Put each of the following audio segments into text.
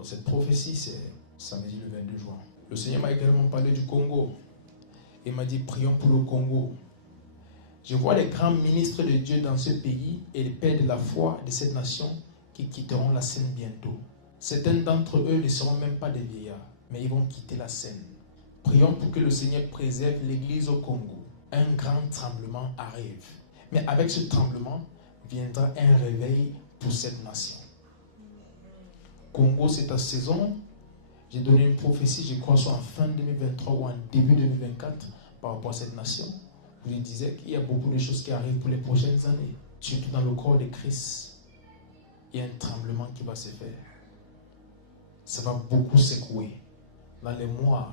Donc cette prophétie, c'est samedi le 22 juin. Le Seigneur m'a également parlé du Congo. Il m'a dit, prions pour le Congo. Je vois les grands ministres de Dieu dans ce pays et les pères de la foi de cette nation qui quitteront la scène bientôt. Certains d'entre eux ne seront même pas des vieillards, mais ils vont quitter la scène. Prions pour que le Seigneur préserve l'Église au Congo. Un grand tremblement arrive. Mais avec ce tremblement viendra un réveil pour cette nation. Congo, c'est ta saison. J'ai donné une prophétie, je crois, soit en fin 2023 ou en début 2024 par rapport à cette nation. Je disais qu'il y a beaucoup de choses qui arrivent pour les prochaines années. Surtout dans le corps de Christ. Il y a un tremblement qui va se faire. Ça va beaucoup secouer. Dans les mois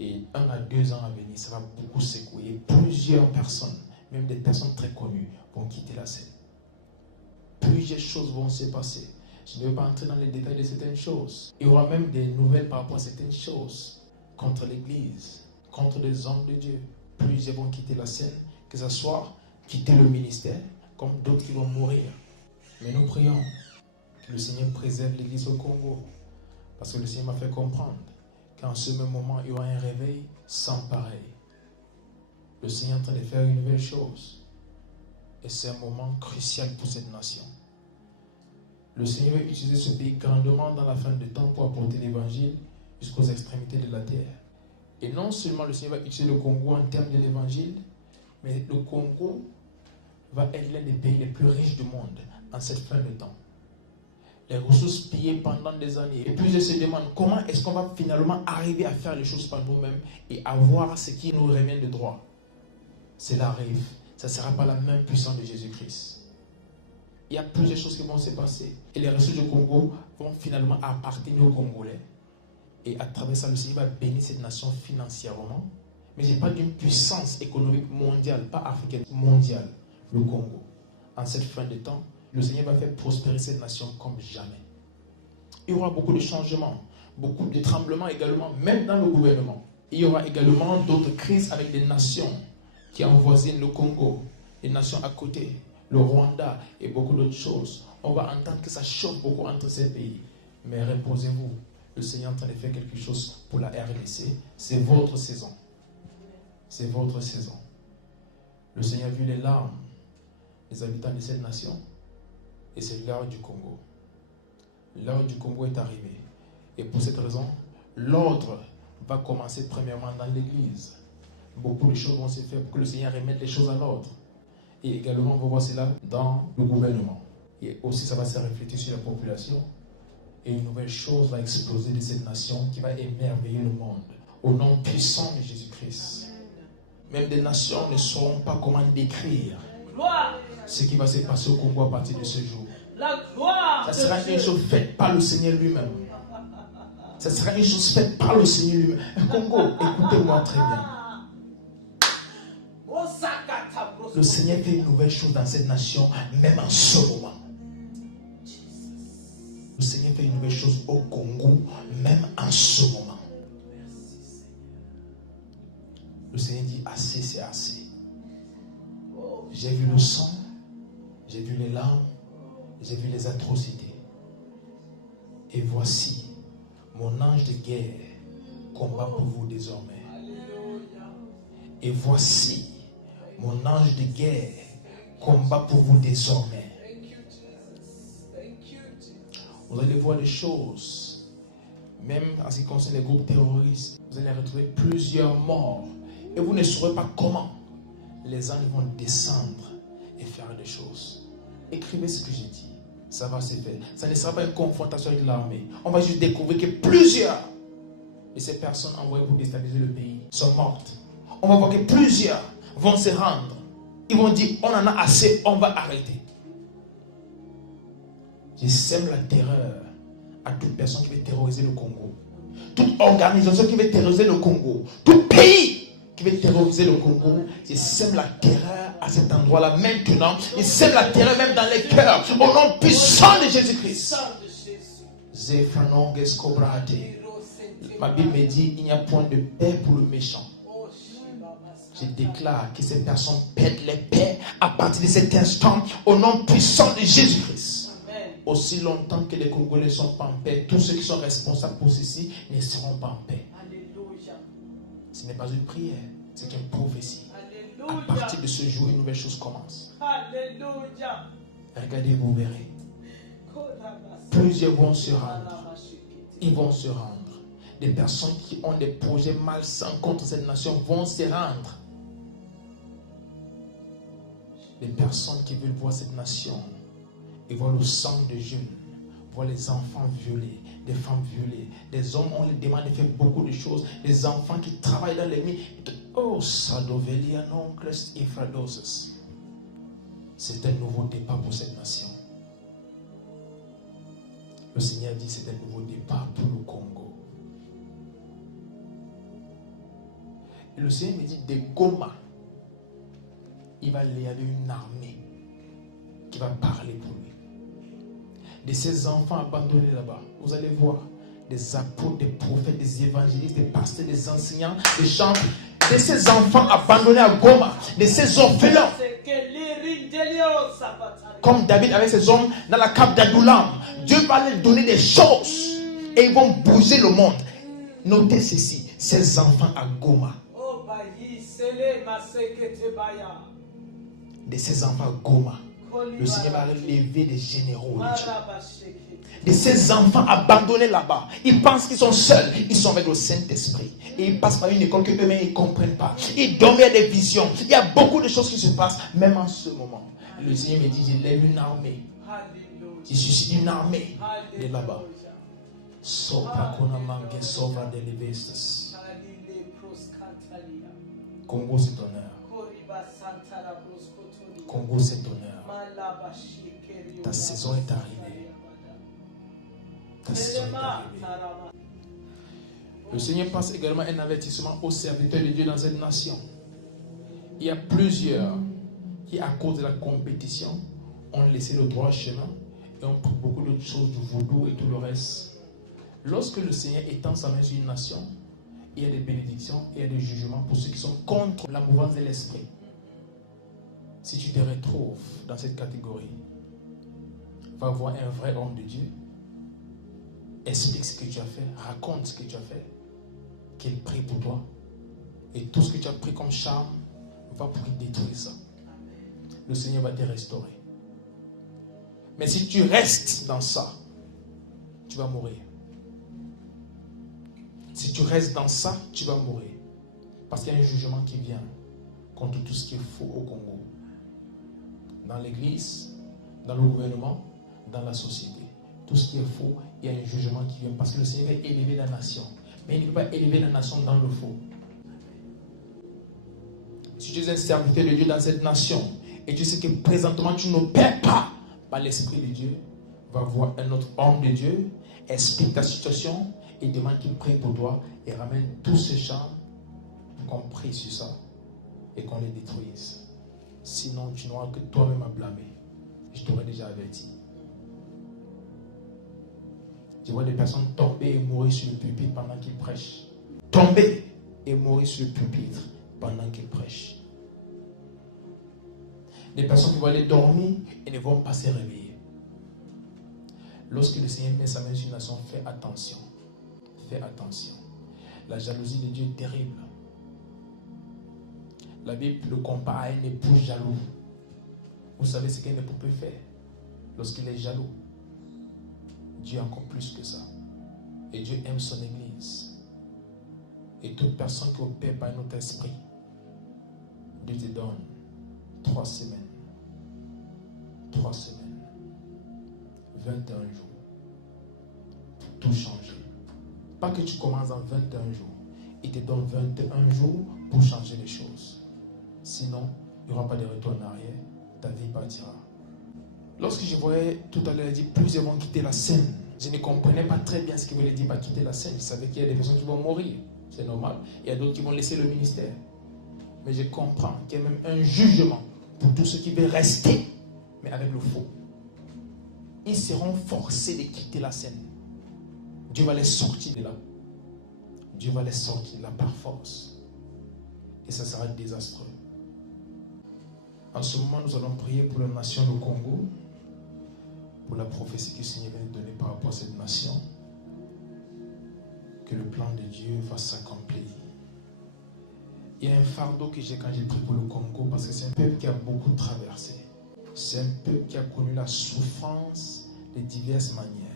et 1 à 2 ans à venir, ça va beaucoup secouer. Plusieurs personnes, même des personnes très connues, vont quitter la scène. Plusieurs choses vont se passer. Je ne vais pas entrer dans les détails de certaines choses. Il y aura même des nouvelles par rapport à certaines choses contre l'Église, contre des hommes de Dieu. Plusieurs vont quitter la scène, que ce soit quitter le ministère, comme d'autres qui vont mourir. Mais nous prions que le Seigneur préserve l'Église au Congo. Parce que le Seigneur m'a fait comprendre qu'en ce même moment, il y aura un réveil sans pareil. Le Seigneur est en train de faire une nouvelle chose. Et c'est un moment crucial pour cette nation. Le Seigneur va utiliser ce pays grandement dans la fin du temps pour apporter l'évangile jusqu'aux extrémités de la terre. Et non seulement le Seigneur va utiliser le Congo en termes de l'évangile, mais le Congo va être l'un des pays les plus riches du monde en cette fin de temps. Les ressources pillées pendant des années. Et plusieurs se demandent comment est-ce qu'on va finalement arriver à faire les choses par nous-mêmes et avoir ce qui nous revient de droit. Cela arrive. Ça ne sera pas la même puissance de Jésus-Christ. Il y a plusieurs choses qui vont se passer. Et les ressources du Congo vont finalement appartenir aux Congolais. Et à travers ça, le Seigneur va bénir cette nation financièrement. Mais je parle d'une puissance économique mondiale, pas africaine, mondiale, le Congo. En cette fin de temps, le Seigneur va faire prospérer cette nation comme jamais. Il y aura beaucoup de changements, beaucoup de tremblements également, même dans le gouvernement. Il y aura également d'autres crises avec des nations qui avoisinent le Congo, les nations à côté, le Rwanda et beaucoup d'autres choses. On va entendre que ça chauffe beaucoup entre ces pays. Mais reposez-vous, le Seigneur est en train de faire quelque chose pour la RDC. C'est votre saison. C'est votre saison. Le Seigneur a vu les larmes des habitants de cette nation. Et c'est l'heure du Congo. L'heure du Congo est arrivée. Et pour cette raison, l'ordre va commencer premièrement dans l'Église. Beaucoup de choses vont se faire pour que le Seigneur remette les choses à l'ordre. Et également, on va voir cela dans le gouvernement. Et aussi, ça va se refléter sur la population. Et une nouvelle chose va exploser de cette nation qui va émerveiller le monde. Au nom puissant de Jésus-Christ. Même des nations ne sauront pas comment décrire ce qui va se passer au Congo à partir de ce jour. Ça sera une chose faite par le Seigneur lui-même. Ça sera une chose faite par le Seigneur lui-même. Congo, écoutez-moi très bien. Le Seigneur fait une nouvelle chose dans cette nation, même en ce moment. Le Seigneur fait une nouvelle chose au Congo, même en ce moment. Le Seigneur dit, assez, c'est assez. J'ai vu le sang, j'ai vu les larmes, j'ai vu les atrocités. Et voici, mon ange de guerre combat pour vous désormais. Et voici, mon ange de guerre combat pour vous désormais. Vous allez voir des choses, même en ce qui concerne les groupes terroristes. Vous allez retrouver plusieurs morts. Et vous ne saurez pas comment les anges vont descendre et faire des choses. Écrivez ce que j'ai dit. Ça va se faire. Ça ne sera pas une confrontation avec l'armée. On va juste découvrir que plusieurs de ces personnes envoyées pour déstabiliser le pays sont mortes. On va voir que plusieurs vont se rendre. Ils vont dire, on en a assez, on va arrêter. Je sème la terreur à toute personne qui veut terroriser le Congo. Toute organisation qui veut terroriser le Congo. Tout pays qui veut terroriser le Congo. Je sème la terreur à cet endroit-là maintenant. Je sème la terreur même dans les cœurs. Au nom puissant de Jésus-Christ. Ma Bible me dit, il n'y a point de paix pour le méchant. Je déclare que ces personnes perdent les paix à partir de cet instant au nom puissant de Jésus-Christ. aussi longtemps que les Congolais ne sont pas en paix, tous ceux qui sont responsables pour ceci ne seront pas en paix. Alléluia. Ce n'est pas une prière, c'est une prophétie. Alléluia. À partir de ce jour, une nouvelle chose commence. Alléluia. Regardez, vous verrez. Plusieurs vont se rendre. Ils vont se rendre. Des personnes qui ont des projets malsains contre cette nation vont se rendre. Des personnes qui veulent voir cette nation et voir le sang de jeunes, voir les enfants violés, des femmes violées, des hommes, on les demande de faire beaucoup de choses, des enfants qui travaillent dans les mines. Oh, Sadovelia non Christ Ifradosis. C'est un nouveau départ pour cette nation. Le Seigneur dit c'est un nouveau départ pour le Congo. Et le Seigneur me dit de Goma, il va y avoir une armée qui va parler pour lui. De ces enfants abandonnés là-bas, vous allez voir des apôtres, des prophètes, des évangélistes, des pasteurs, des enseignants, des chanteurs, de ces enfants abandonnés à Goma, de ces orphelins. Comme David avec ses hommes dans la cape d'Adoulam, Dieu va leur donner des choses et ils vont bouger le monde. Notez ceci, ces enfants à Goma. De ces enfants à Goma, le Seigneur va lever des généraux de Dieu. De ces enfants abandonnés là-bas, ils pensent qu'ils sont seuls, ils sont avec le Saint-Esprit. Et ils passent par une école que eux-mêmes ne comprennent pas. Ils dorment à des visions. Il y a beaucoup de choses qui se passent, même en ce moment. Le Seigneur me dit, je lève une armée. Je suscite une armée de là-bas. Sopra Konamanga, Sopra de Levestas. Congo, c'est honneur. Congo, c'est honneur. Ta saison est arrivée. Ta saison est arrivée. Le Seigneur passe également un avertissement aux serviteurs de Dieu dans cette nation. Il y a plusieurs qui, à cause de la compétition, ont laissé le droit chemin et ont pris beaucoup d'autres choses, du vaudou et tout le reste. Lorsque le Seigneur étend sa main sur une nation, il y a des bénédictions et il y a des jugements pour ceux qui sont contre la mouvance de l'esprit. Si tu te retrouves dans cette catégorie, va voir un vrai homme de Dieu, explique ce que tu as fait, raconte ce que tu as fait, qu'il prie pour toi, et tout ce que tu as pris comme charme va pour détruire ça. Le Seigneur va te restaurer. Mais si tu restes dans ça, tu vas mourir. Si tu restes dans ça, tu vas mourir. Parce qu'il y a un jugement qui vient contre tout ce qui est faux au Congo. Dans l'église, dans le gouvernement, dans la société. Tout ce qui est faux, il y a un jugement qui vient. Parce que le Seigneur veut élever la nation. Mais il ne veut pas élever la nation dans le faux. Si tu es un serviteur de Dieu dans cette nation, et tu sais que présentement tu n'opères pas par l'Esprit de Dieu, va voir un autre homme de Dieu, explique ta situation, et demande qu'il prie pour toi, et ramène tous ces gens qu'on prie sur ça, et qu'on les détruise. Sinon, tu n'auras que toi-même à blâmer. Je t'aurais déjà averti. Je vois des personnes tomber et mourir sur le pupitre pendant qu'ils prêchent. Tomber et mourir sur le pupitre pendant qu'ils prêchent. Des personnes qui vont aller dormir et ne vont pas se réveiller. Lorsque le Seigneur met sa main sur une nation, fais attention. Fais attention. La jalousie de Dieu est terrible. La Bible le compare à un époux jaloux. Vous savez ce qu'un époux peut faire lorsqu'il est jaloux? Dieu encore plus que ça. Et Dieu aime son Église. Et toute personne qui opère par notre esprit, Dieu te donne 3 semaines. 3 semaines. 21 jours. Pour tout changer. Pas que tu commences en 21 jours. Il te donne 21 jours pour changer les choses. Sinon, il n'y aura pas de retour en arrière. Ta vie partira. Lorsque je voyais tout à l'heure, il dit plusieurs vont quitter la scène. Je ne comprenais pas très bien ce qu'il voulait dire par quitter la scène. Je savais qu'il y a des personnes qui vont mourir. C'est normal. Il y a d'autres qui vont laisser le ministère. Mais je comprends qu'il y a même un jugement pour tous ceux qui veulent rester, mais avec le faux. Ils seront forcés de quitter la scène. Dieu va les sortir de là. Dieu va les sortir là par force. Et ça sera désastreux. En ce moment, nous allons prier pour la nation du Congo. pour la prophétie que le Seigneur vient de donner par rapport à cette nation, que le plan de Dieu va s'accomplir. Il y a un fardeau que j'ai quand j'ai pris pour le Congo, parce que c'est un peuple qui a beaucoup traversé. C'est un peuple qui a connu la souffrance de diverses manières.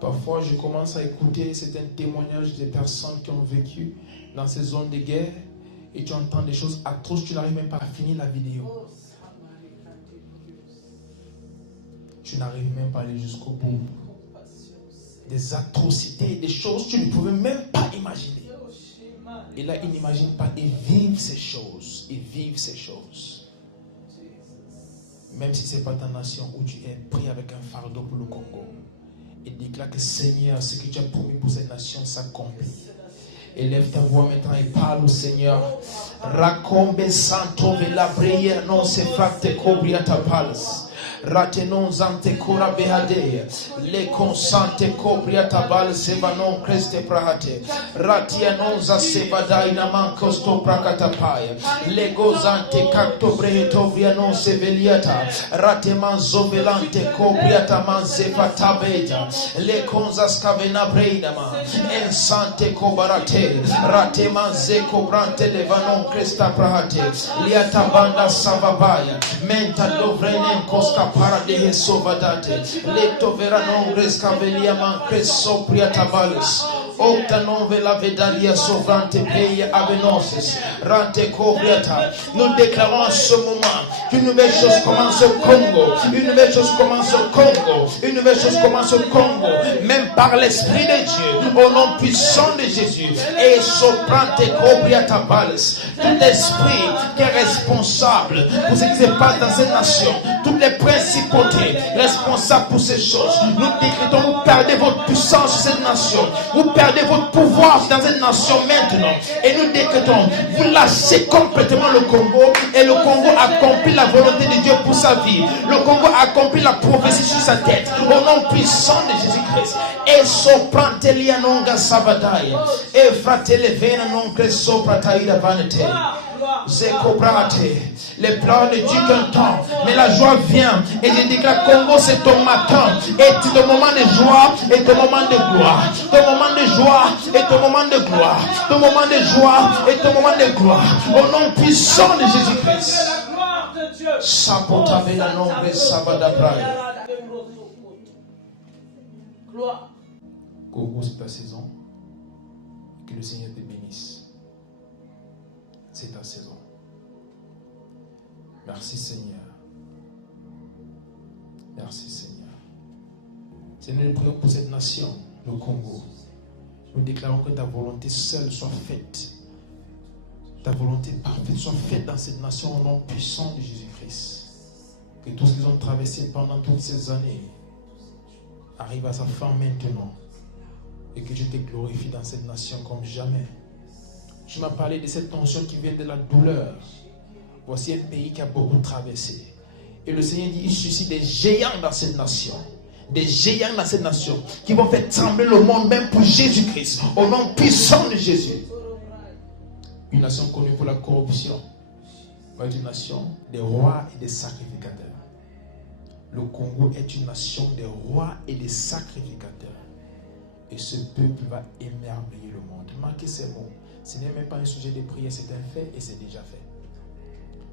Parfois, je commence à écouter certains témoignages des personnes qui ont vécu dans ces zones de guerre et tu entends des choses atroces, tu n'arrives même pas à finir la vidéo. Tu n'arrives même pas à aller jusqu'au bout. Des atrocités, des choses que tu ne pouvais même pas imaginer. Et là, ils n'imaginent pas, ils vivent ces choses. Ils vivent ces choses. Même si ce n'est pas ta nation où tu es pris avec un fardeau pour le Congo. Et déclare que Seigneur, ce que tu as promis pour cette nation s'accomplit. Élève ta voix maintenant et parle au Seigneur. Racombe santo vela prière non se fracte cobria ta palace. Ratenon zante cura behade. Le consante cobria tabal sevanon creste prahate. Ratianon za sevada inaman costo prakatapaya. Le gozante cacto breheto brianon seveliata. Rateman zovelante cobriata man zefatabeta. Le consas cavena breidama. Ensante cobarate. Rateman zeko brante levanon cresta prahate. Liata banda savabaya. Menta dovrenen costa para de sovadate. Leto veranon rescavelia man creso priatabales. Octa non vela vedalia sovrante peia abenoses. Rante cobriata. Nous déclarons en ce moment qu'une nouvelle chose commence au Congo. Une nouvelle chose commence au Congo. Une nouvelle chose commence au Congo. Même par l'Esprit de Dieu. Au nom puissant de Jésus. Et soprante cobriata bales. Tout esprit qui est responsable pour ce qui se passe dans cette nation. Toutes les principautés responsables pour ces choses. Nous décrétons, vous perdez votre puissance sur cette nation. Vous perdez votre pouvoir dans cette nation maintenant. Et nous décrétons, vous lâchez complètement le Congo. Et le Congo accomplit la volonté de Dieu pour sa vie. Le Congo accomplit la prophétie sur sa tête. Au nom puissant de Jésus-Christ. Et soprante lianonga savadaya. Et fratele vena non creso prataïda vanete. Les plans ne durent qu'un temps, mais la joie vient. Et je déclare Congo, c'est ton matin. Et c'est ton moment de joie et ton moment de gloire. Ton moment de joie et ton moment de gloire. Ton moment de joie et ton moment de gloire. Au nom puissant de Jésus-Christ. Sapotavela nombre sabadabraï. Congo, c'est ta saison. Que le Seigneur te bénisse. C'est ta saison. Merci Seigneur. Merci Seigneur. Seigneur, nous prions pour cette nation, le Congo. Nous déclarons que ta volonté seule soit faite. Ta volonté parfaite soit faite dans cette nation au nom puissant de Jésus-Christ. Que tout ce qu'ils ont traversé pendant toutes ces années arrive à sa fin maintenant. Et que Dieu te glorifie dans cette nation comme jamais. Tu m'as parlé de cette tension qui vient de la douleur. Voici un pays qui a beaucoup traversé. Et le Seigneur dit, il suscite des géants dans cette nation. Des géants dans cette nation qui vont faire trembler le monde même pour Jésus-Christ. Au nom puissant de Jésus. Une nation connue pour la corruption. Va être une nation des rois et des sacrificateurs. Le Congo est une nation des rois et des sacrificateurs. Et ce peuple va émerveiller le monde. Marquez ces mots. Ce n'est même pas un sujet de prière, c'est un fait et c'est déjà fait.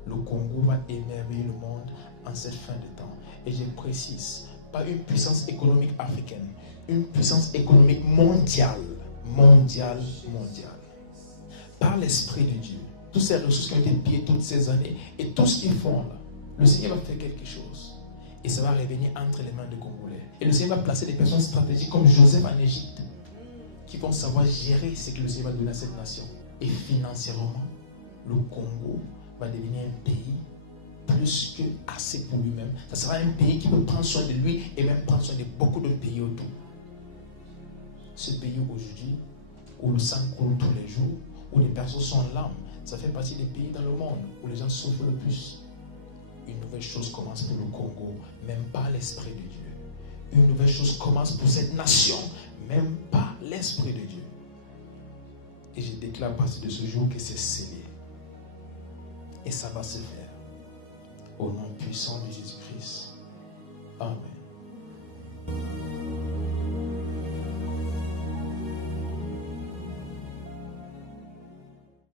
Le Congo va émerveiller le monde en cette fin de temps. Et je précise, pas une puissance économique africaine, une puissance économique mondiale. Mondiale. Par l'Esprit de Dieu. Toutes ces ressources qui ont été pillées toutes ces années et tout ce qu'ils font là, le Seigneur va faire quelque chose. Et ça va revenir entre les mains des Congolais. Et le Seigneur va placer des personnes stratégiques comme Joseph en Égypte qui vont savoir gérer ce que le Seigneur va donner à cette nation. Et financièrement, le Congo va devenir un pays plus que assez pour lui-même. Ça sera un pays qui peut prendre soin de lui et même prendre soin de beaucoup d'autres pays autour. Ce pays aujourd'hui, où le sang coule tous les jours, où les personnes sont en larmes, ça fait partie des pays dans le monde où les gens souffrent le plus. Une nouvelle chose commence pour le Congo, même par l'Esprit de Dieu. Une nouvelle chose commence pour cette nation, même par l'Esprit de Dieu. Et je déclare à partir de ce jour que c'est scellé. Et ça va se faire. Au nom puissant de Jésus-Christ. Amen.